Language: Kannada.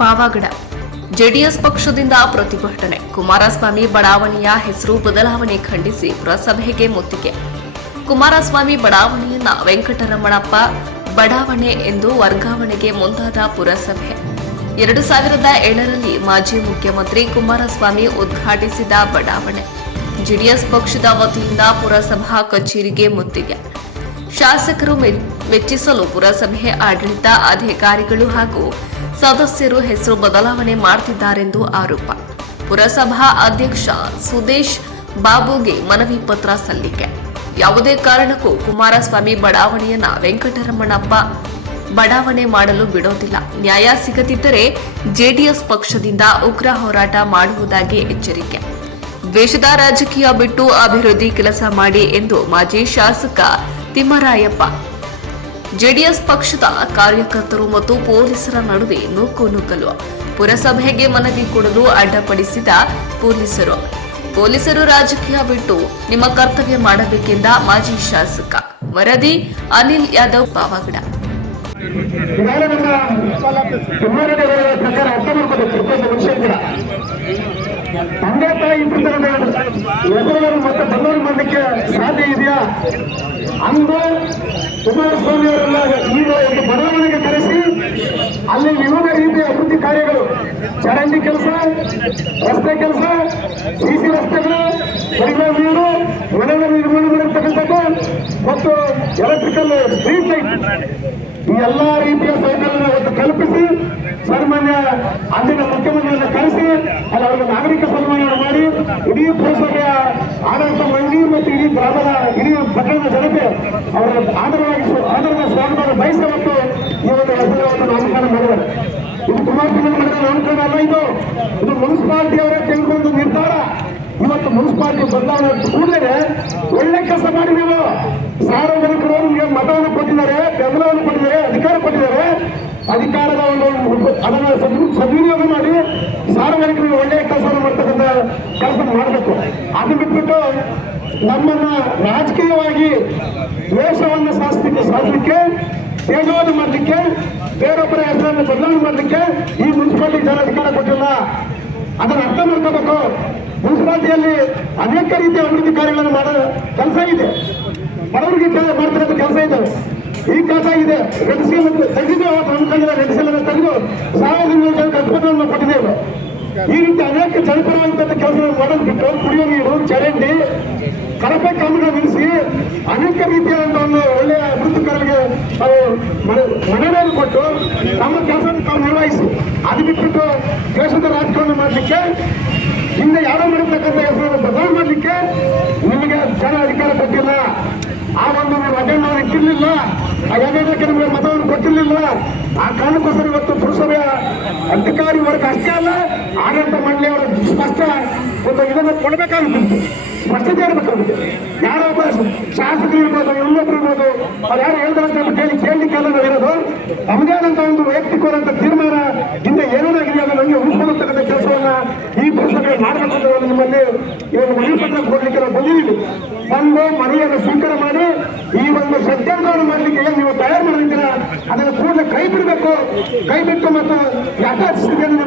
ಪಾವಗಡ ಜೆಡಿಎಸ್ ಪಕ್ಷದಿಂದ ಪ್ರತಿಭಟನೆ. ಕುಮಾರಸ್ವಾಮಿ ಬಡಾವಣೆಯ ಹೆಸರು ಬದಲಾವಣೆ ಖಂಡಿಸಿ ಪುರಸಭೆಗೆ ಮುತ್ತಿಗೆ. ಕುಮಾರಸ್ವಾಮಿ ಬಡಾವಣೆಯನ್ನ ವೆಂಕಟರಮಣಪ್ಪ ಬಡಾವಣೆ ಎಂದು ವರ್ಗಾವಣೆಗೆ ಮುಂದಾದ ಪುರಸಭೆ. 2007ರಲ್ಲಿ ಮಾಜಿ ಮುಖ್ಯಮಂತ್ರಿ ಕುಮಾರಸ್ವಾಮಿ ಉದ್ಘಾಟಿಸಿದ ಬಡಾವಣೆ. ಜೆಡಿಎಸ್ ಪಕ್ಷದ ವತಿಯಿಂದ ಪುರಸಭಾ ಕಚೇರಿಗೆ ಮುತ್ತಿಗೆ. ಶಾಸಕರು ಮೆಚ್ಚಿಸಲು ಪುರಸಭೆ ಆಡಳಿತ ಅಧಿಕಾರಿಗಳು ಹಾಗೂ ಸದಸ್ಯರು ಹೆಸರು ಬದಲಾವಣೆ ಮಾಡುತ್ತಿದ್ದಾರೆಂದು ಆರೋಪ. ಪುರಸಭಾ ಅಧ್ಯಕ್ಷ ಸುದೇಶ್ ಬಾಬುಗೆ ಮನವಿ ಪತ್ರ ಸಲ್ಲಿಕೆ. ಯಾವುದೇ ಕಾರಣಕ್ಕೂ ಕುಮಾರಸ್ವಾಮಿ ಬಡಾವಣೆಯನ್ನ ವೆಂಕಟರಮಣಪ್ಪ ಬಡಾವಣೆ ಮಾಡಲು ಬಿಡೋದಿಲ್ಲ. ನ್ಯಾಯ ಸಿಗದಿದ್ದರೆ ಜೆಡಿಎಸ್ ಪಕ್ಷದಿಂದ ಉಗ್ರ ಹೋರಾಟ ಮಾಡುವುದಾಗಿ ಎಚ್ಚರಿಕೆ. ದ್ವೇಷದ ರಾಜಕೀಯ ಬಿಟ್ಟು ಅಭಿವೃದ್ಧಿ ಕೆಲಸ ಮಾಡಿ ಎಂದು ಮಾಜಿ ಶಾಸಕ ತಿಮ್ಮರಾಯಪ್ಪ. ಜೆಡಿಎಸ್ ಪಕ್ಷದ ಕಾರ್ಯಕರ್ತರು ಮತ್ತು ಪೊಲೀಸರ ನಡುವೆ ನೂಕುನುಗ್ಗಲು. ಪುರಸಭೆಗೆ ಮನವಿ ಕೊಡಲು ಅಡ್ಡಪಡಿಸಿದ ಪೊಲೀಸರು ರಾಜಕೀಯ ಬಿಟ್ಟು ನಿಮ್ಮ ಕರ್ತವ್ಯ ಮಾಡಬೇಕೆಂದ ಮಾಜಿ ಶಾಸಕ. ವರದಿ ಅನಿಲ್ ಯಾದವ್, ಪಾವಗಡ. ತಂದೆ ತಾಯಿ ಹೆಸರು ಮತ್ತೆ ಬದಲಾವಣೆ ಮಾಡಲಿಕ್ಕೆ ಸಾಧ್ಯ ಇದೆಯಾ? ಅಂದು ಕುಮಾರಸ್ವಾಮಿ ಅವರೆಲ್ಲ ಈಗ ಒಂದು ಬಡಾವಣೆಗೆ ಕರೆಸಿ ಅಲ್ಲಿ ವಿವಿಧ ರೀತಿಯ ಅಭಿವೃದ್ಧಿ ಕಾರ್ಯಗಳು, ಚರಂಡಿ ಕೆಲಸ, ರಸ್ತೆ ಕೆಲಸ, ಸಿಸಿ ರಸ್ತೆಗಳು, ಕುಡಿಯುವ ನೀರು, ಮನೆಗಳ ನಿರ್ಮಾಣ ಮಾಡಿರ್ತಕ್ಕಂಥದ್ದು ಮತ್ತು ಎಲೆಕ್ಟ್ರಿಕಲ್ ಸ್ಟ್ರೀಟ್ ಲೈಟ್ ಈ ಎಲ್ಲಾ ರೀತಿಯ ಸೌಕರ್ಯವನ್ನು ಅವತ್ತು ಕಲ್ಪಿಸಿ ಸನ್ಮಾನ್ಯ ಅಂದಿನ ಮುಖ್ಯಮಂತ್ರಿಯನ್ನು ಕರೆಸಿ ಅಲ್ಲಿ ಅವರಿಗೆ ನಾಗರಿಕ ಸನ್ಮಾನ ಮಾಡಿ ಇಡೀ ಪುರಸಭೆಯ ಆಡಳಿತ ಮಂಡಳಿ ಮತ್ತು ಇಡೀ ಗ್ರಾಮದ ಇಡೀ ಪಟ್ಟಣದ ಜನತೆ ಅವರ ಆದರದ ಸ್ವಾಗತವನ್ನು ಬಯಸಿ ಮತ್ತು ಈ ಒಂದು ಹೆಸರನ್ನು ನಾಮಕರಣ ಮಾಡಿದ್ದಾರೆ. ಇದು ಕುಮಾರಸ್ವಾಮಿ ಮಾಡಿದ ನಾಮಕರಣ ಅಲ್ಲ, ಇದು ಮುನ್ಸಿಪಾಲಿಟಿ ಅವರೇ ತೆಗೆದುಕೊಂಡು ನಿರ್ಧಾರ. ಇವತ್ತು ಮುನ್ಸಿಪಾಲಿಟಿ ಬದಲಾವಣೆ ಕೂಡಲೇ ಒಳ್ಳೆ ಕೆಲಸ ಮಾಡಿ ನೀವು ಸಾರ್ವಜನಿಕರು ನಿಮಗೆ ಮತವನ್ನು ಕೊಟ್ಟಿದ್ದಾರೆ, ಬೆಂಬಲವನ್ನು ಕೊಟ್ಟಿದ್ದಾರೆ, ಅಧಿಕಾರ ಕೊಟ್ಟಿದ್ದಾರೆ. ಅಧಿಕಾರದ ಅದನ್ನು ಸದ್ವಿನಿಯೋಗ ಮಾಡಿ ಸಾರ್ವಜನಿಕರಿಗೆ ಒಳ್ಳೆಯ ಕೆಲಸವನ್ನು ಮಾಡ್ತಕ್ಕಂಥ ಕೆಲಸ ಮಾಡಬೇಕು. ಅದು ಬಿಟ್ಬಿಟ್ಟು ನಮ್ಮನ್ನ ರಾಜಕೀಯವಾಗಿ ವೇಷವನ್ನು ಸಾಧಿಸಲಿಕ್ಕೆ, ತೇಜೋವಧ ಮಾಡಲಿಕ್ಕೆ, ಬೇರೊಬ್ಬರ ಹೆಸರನ್ನು ಬದಲಾವಣೆ ಮಾಡಲಿಕ್ಕೆ ಈ ಮುನ್ಸಿಪಾಲಿಟಿ ಜನ ಅಧಿಕಾರ ಕೊಟ್ಟಿಲ್ಲ. ಅದನ್ನು ಅರ್ಥ ಮಾಡ್ಕೋಬೇಕು. ಮುನ್ಸಿಪಾಲಿಟಿಯಲ್ಲಿ ಅನೇಕ ರೀತಿಯ ಅಭಿವೃದ್ಧಿ ಕಾರ್ಯಗಳನ್ನು ಮಾಡೋ ಕೆಲಸ ಇದೆ, ಬಡವರಿಗೆ ಮಾಡ್ತಿರೋದು ಕೆಲಸ ಇದೆ. ಈ ಕೆಲಸ ಇದೆ, ರೆಡ್ ಸೀಲ್ ತೆಗೆದು ಅನ್ಕೊಂಡಿಲ್ಲ, ರೆಡ್ ಸೀಲ್ ತೆಗೆದು 1,200 ಜನಕ್ಕೆ ಅನುದಾನವನ್ನು ಕೊಟ್ಟಿದ್ದೇವೆ. ಈ ರೀತಿ ಅನೇಕ ಜನಪರವಾದಂತಹ ಕೆಲಸಗಳನ್ನು ಮಾಡೋದು ಬಿಟ್ಟು ಕುಡಿಯುವ ನೀರು, ಚರಂಡಿ, ಕಳಪೆ ಕಾಮಗಾರಿ ನಿಲ್ಲಿಸಿ ಅನೇಕ ರೀತಿಯಾದಂತಹ ಒಂದು ಒಳ್ಳೆಯ ಅಭಿವೃದ್ಧಿಕರಿಗೆ ತಾವು ಮನವಿಯನ್ನು ಕೊಟ್ಟು ತಮ್ಮ ಕೆಲಸವನ್ನು ತಾವು ನಿರ್ವಹಿಸಿ, ಅದು ಬಿಟ್ಬಿಟ್ಟು ದೇಶದ ರಾಜಕಾರಣ ಮಾಡಲಿಕ್ಕೆ, ಹಿಂದೆ ಯಾರೋ ಮಾಡಿರ್ತಕ್ಕಂಥ ಹೆಸರನ್ನು ಬದಲಾವಣೆ ಮಾಡಲಿಕ್ಕೆ ನಿಮಗೆ ಜನ ಅಧಿಕಾರ ಕೊಟ್ಟಿಲ್ಲ. ಆ ಒಂದು ಅಜೆಂಡ ಇಟ್ಟಿರಲಿಲ್ಲ, ಆ ಅಜೆಂಡಕ್ಕೆ ನಿಮಗೆ ಮತವನ್ನು ಕೊಟ್ಟಿರಲಿಲ್ಲ. ಆ ಕಾರಣಕ್ಕೋಸ್ಕರ ಇವತ್ತು ಪುರಸಭೆಯ ಅಧಿಕಾರಿ ವರ್ಗ ಅಷ್ಟೇ ಅಲ್ಲ, ಆಡಳಿತ ಮಂಡಳಿ ಅವರ ಸ್ಪಷ್ಟ ಒಂದು ಇದನ್ನು ಕೊಡಬೇಕಾಗುತ್ತೆ, ಸ್ಪಷ್ಟತೆ ಇರಬೇಕಾಗುತ್ತೆ. ಯಾರೋ ಒಬ್ಬ ಶಾಸಕರು ಇರ್ಬೋದು, ಇನ್ನೊಬ್ರು ಇರ್ಬೋದು, ಅವ್ರು ಯಾರು ಹೇಳ್ತಾರೆ ಕೇಳಲಿಕ್ಕೆಲ್ಲ ಇರೋದು ನಮ್ಮದೇ ಆದಂತ ಒಂದು ವೈಯಕ್ತಿಕವಾದಂಥ ತೀರ್ಮಾನ ಹಿಂದೆ ಏನೇನಾಗಿದೆ ಅದನ್ನು ನನಗೆ ಉಳಿಸ್ಕೊಳ್ಳತಕ್ಕಂಥ ಕೆಲಸವನ್ನ ಈ ಪುರಸಭೆ ಮಾಡಬೇಕು ಅಂತ ನಿಮ್ಮಲ್ಲಿ ಇವಾಗ ಮನವಿ ಪತ್ರ ಕೊಡ್ಲಿಕ್ಕೆ ನಾವು ಬಂದಿದ್ದೀವಿ. ಬಂದು ಮನವಿಯನ್ನು ಸ್ವೀಕಾರ ಮಾಡಿ ಈ ಒಂದು ಸಜ್ಜಾಂಗವನ್ನು ಮಾಡಲಿಕ್ಕೆ ಏನು ನೀವು ತಯಾರು ಮಾಡಿದ್ದೀರಾ ಅದನ್ನು ಕೂಡಲೇ ಕೈ ಬಿಡಬೇಕು. ಕೈ ಬಿಟ್ಟು ಮತ್ತು ಯಥಾಸ್ಥಿತಿಯನ್ನು